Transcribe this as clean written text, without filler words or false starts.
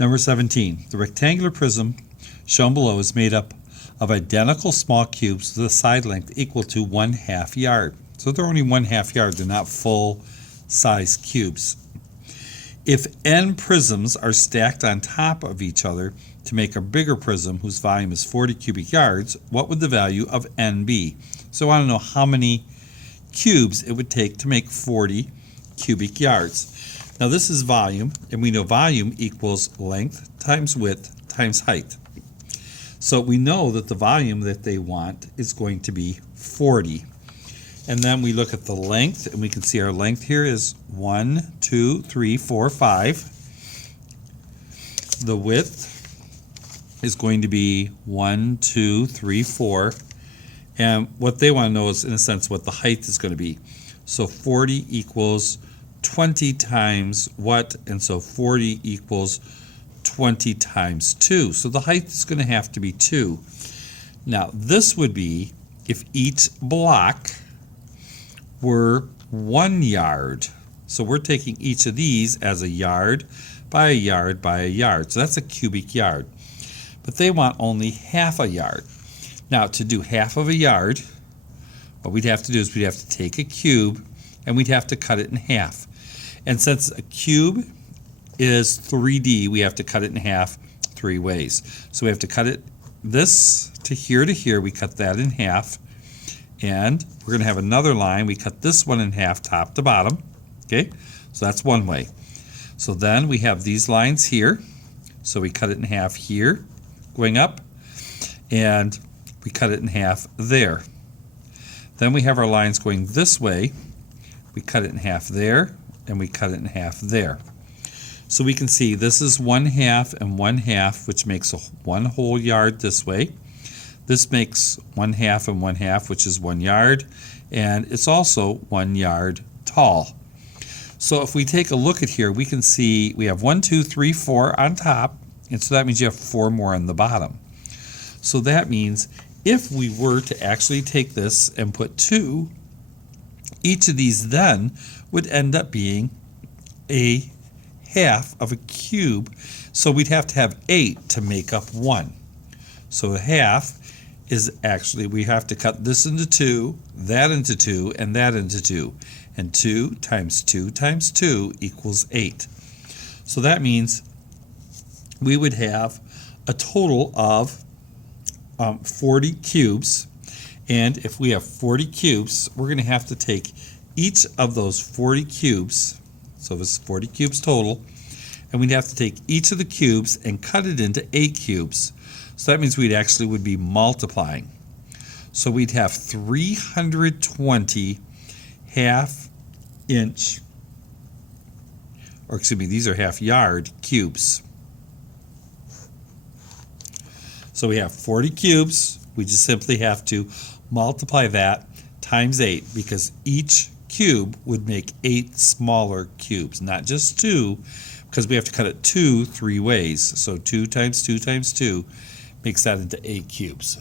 Number 17. The rectangular prism shown below is made up of identical small cubes with a side length equal to 1/2 yard. So they're only 1/2 yard, they're not full size cubes. If n prisms are stacked on top of each other to make a bigger prism whose volume is 40 cubic yards, what would the value of n be? So I want to know how many cubes it would take to make 40 cubic yards. Now this is volume, and we know volume equals length times width times height. So we know that the volume that they want is going to be 40. And then we look at the length, and we can see our length here is 1, 2, 3, 4, 5. The width is going to be 1, 2, 3, 4. And what they want to know is, in a sense, what the height is going to be. So 40 equals 20 times what? And so 40 equals 20 times 2. So the height is going to have to be 2. Now this would be if each block were 1 yard. So we're taking each of these as a yard by a yard by a yard. So that's a cubic yard. But they want only 1/2 yard. Now to do 1/2 a yard, what we'd have to do is we'd have to take a cube and we'd have to cut it in half. And since a cube is 3D, we have to cut it in half 3 ways. So we have to cut it this to here, we cut that in half. And we're going to have another line, we cut this one in half top to bottom. Okay, so that's one way. So then we have these lines here. So we cut it in half here, going up, and we cut it in half there. Then we have our lines going this way. We cut it in half there, and we cut it in half there. So we can see this is 1/2 and 1/2, which makes 1 whole yard this way. This makes 1/2 and 1/2, which is 1 yard, and it's also 1 yard tall. So if we take a look at here, we can see we have 1, 2, 3, 4 on top, and so that means you have 4 more on the bottom. So that means if we were to actually take this and put 2, each of these then would end up being a 1/2 of a cube. So we'd have to have 8 to make up 1. So a 1/2 is actually, we have to cut this into 2, that into 2, and that into 2. And 2 times 2 times 2 equals 8. So that means we would have a total of 40 cubes. And if we have 40 cubes, we're going to have to take each of those 40 cubes, so this is 40 cubes total, and we'd have to take each of the cubes and cut it into 8 cubes. So that means we'd actually would be multiplying. So we'd have 320 1/2-inch, or excuse me, these are 1/2 yard cubes. So we have 40 cubes. We just simply have to multiply that times 8, because each cube would make 8 smaller cubes, not just 2, because we have to cut it 3 ways. So 2 times 2 times 2 makes that into 8 cubes.